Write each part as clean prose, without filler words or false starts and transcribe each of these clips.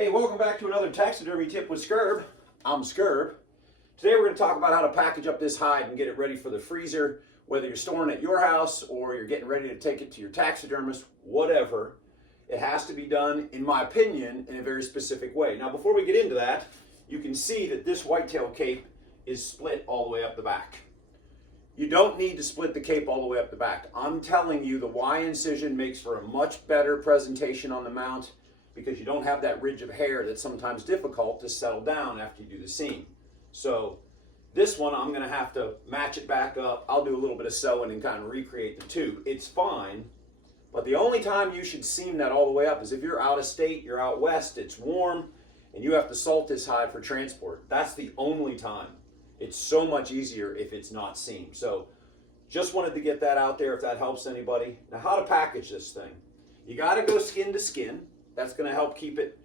Hey, welcome back to another taxidermy tip with Skirb. I'm Skirb. Today we're going to talk about how to package up this hide and get it ready for the freezer, whether you're storing it at your house or you're getting ready to take it to your taxidermist, whatever. It has to be done, in my opinion, in a very specific way. Now, before we get into that, you can see that this whitetail cape is split all the way up the back. You don't need to split the cape all the way up the back. I'm telling you, the Y incision makes for a much better presentation on the mount, because you don't have that ridge of hair that's sometimes difficult to settle down after you do the seam. So this one, I'm going to have to match it back up. I'll do a little bit of sewing and kind of recreate the two. It's fine, but the only time you should seam that all the way up is if you're out of state, you're out west, it's warm, and you have to salt this hide for transport. That's the only time. It's so much easier if it's not seamed. So just wanted to get that out there if that helps anybody. Now, how to package this thing. You got to go skin to skin. That's going to help keep it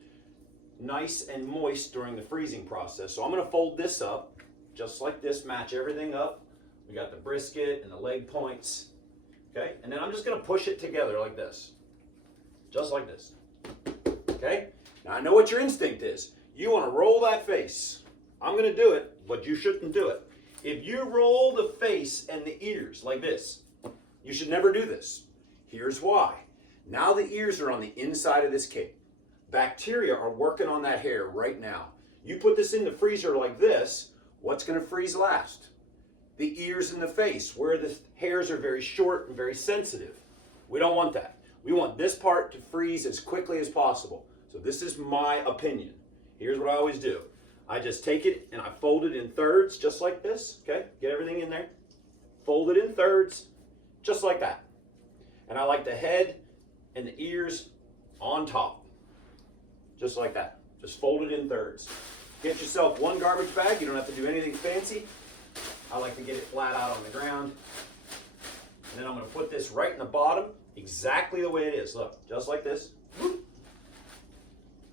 nice and moist during the freezing process. So I'm going to fold this up just like this, match everything up. We got the brisket and the leg points. Okay, and then I'm just going to push it together like this, just like this. Okay, now I know what your instinct is. You want to roll that face. I'm going to do it, but you shouldn't do it. If you roll the face and the ears like this, you should never do this. Here's why. Now the ears are on the inside of this cape. Bacteria are working on that hair right now. You put this in the freezer like this, what's going to freeze last? The ears and the face, where the hairs are very short and very sensitive. We don't want that. We want this part to freeze as quickly as possible. So this is my opinion. Here's what I always do. I just take it and I fold it in thirds, just like this. Okay, get everything in there. Fold it in thirds, just like that. And I like the head and the ears on top, just like that. Just fold it in thirds. Get yourself one garbage bag. You don't have to do anything fancy. I like to get it flat out on the ground. And then I'm going to put this right in the bottom, exactly the way it is. Look, just like this.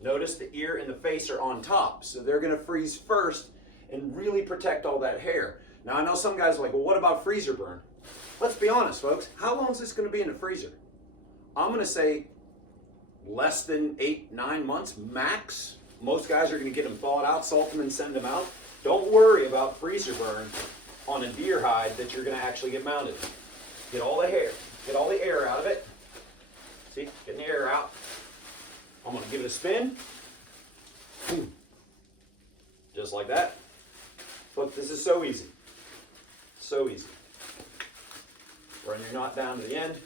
Notice the ear and the face are on top, so they're going to freeze first and really protect all that hair. Now, I know some guys are like, well, what about freezer burn? Let's be honest, folks. How long is this going to be in the freezer? I'm going to say less than 8-9 months max. Most guys are going to get them thawed out, salt them, and send them out. Don't worry about freezer burn on a deer hide that you're going to actually get mounted. Get all the hair, get all the air out of it. See, getting the air out. I'm going to give it a spin. Just like that. Look, this is so easy. So easy. Run your knot down to the end.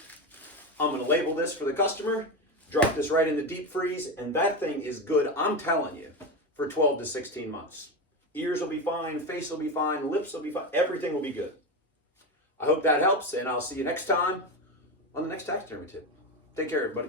I'm going to label this for the customer, drop this right in the deep freeze, and that thing is good, I'm telling you, for 12 to 16 months. Ears will be fine, face will be fine, lips will be fine, everything will be good. I hope that helps, and I'll see you next time on the next taxidermy tip. Take care, everybody.